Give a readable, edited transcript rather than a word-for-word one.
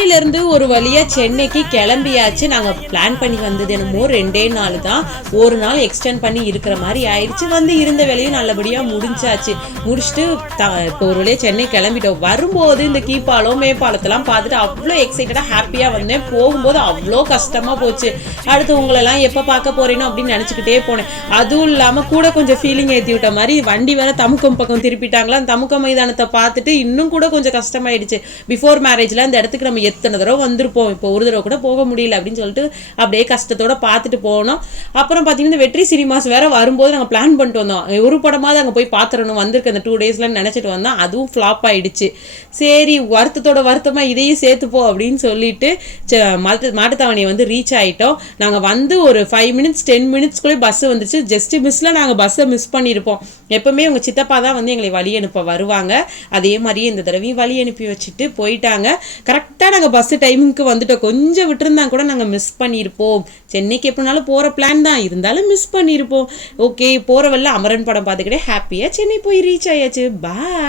மதுரையிலேருந்து ஒரு வழியாக சென்னைக்கு கிளம்பியாச்சு. நாங்கள் பிளான் பண்ணி வந்தது என்னமோ 2 நாள் தான். ஒரு நாள் எக்ஸ்டெண்ட் பண்ணி இருக்கிற மாதிரி ஆயிடுச்சு. வந்து இருந்த வேலையும் நல்லபடியாக முடிஞ்சாச்சு. முடிச்சுட்டு இப்போ ஒரு வழியாக சென்னை கிளம்பிட்டோம். வரும்போது இந்த கீப்பாலம் மேப்பாலத்தெல்லாம் பார்த்துட்டு அவ்வளோ எக்ஸைட்டடாக ஹாப்பியாக வந்தேன். போகும்போது அவ்வளோ கஷ்டமாக போச்சு. அடுத்து உங்களெல்லாம் எப்போ பார்க்க போறேனோ அப்படின்னு நினச்சிக்கிட்டே போனேன். அதுவும் இல்லாமல் கூட கொஞ்சம் ஃபீலிங் ஏற்றி விட்ட மாதிரி வண்டி வேற தமுக்கம் பக்கம் திருப்பிட்டாங்களா. தமுக்கம் மைதானத்தை பார்த்துட்டு இன்னும் கூட கொஞ்சம் கஷ்டமாயிடுச்சு. பிஃபோர் மேரேஜில் அந்த இடத்துக்கு நம்ம எத்தனை தடவை வந்திருப்போம், இப்போ ஒரு தடவை கூட போக முடியல அப்படின்னு சொல்லிட்டு அப்படியே கஷ்டத்தோட பார்த்துட்டு போனோம். அப்புறம் பார்த்தீங்கன்னா வெற்றி சினிமாஸ் வேற வரும்போது நாங்கள் பிளான் பண்ணிட்டு வந்தோம், ஒரு படமாவது அங்கே போய் பார்த்துடணும் வந்திருக்க அந்த 2 டேஸ்லாம் நினச்சிட்டு வந்தோம். அதுவும் ஃப்ளாப் ஆயிடுச்சு. சரி வருத்தமாக இதையும் சேர்த்துப்போம் அப்படின்னு சொல்லிட்டு மாட்டுத்தாவணியை வந்து ரீச் ஆகிட்டோம். நாங்கள் வந்து ஒரு 5 மினிட்ஸ் 10 மினிட்ஸ்குள்ளே பஸ் வந்துச்சு. ஜஸ்ட் மிஸ்ல நாங்கள் பஸ்ஸை மிஸ் பண்ணியிருப்போம். எப்பவுமே உங்கள் சித்தப்பா தான் வந்து எங்களை வழி அனுப்ப வருவாங்க. அதே மாதிரியே இந்த தடவையும் வழி அனுப்பி வச்சுட்டு போயிட்டாங்க. கரெக்டாக நாங்கள் பஸ் டைமிங்க்கு வந்துட்டோம். கொஞ்சம் விட்டுருந்தா கூட நாங்கள் மிஸ் பண்ணியிருப்போம். சென்னைக்கு எப்படினாலும் போகிற பிளான் தான், இருந்தாலும் மிஸ் பண்ணியிருப்போம். ஓகே, போகிற வழியில் அமரன் படம் பார்த்துக்கிட்டே ஹாப்பியாக சென்னை போய் ரீச் ஆயாச்சு. பாய்.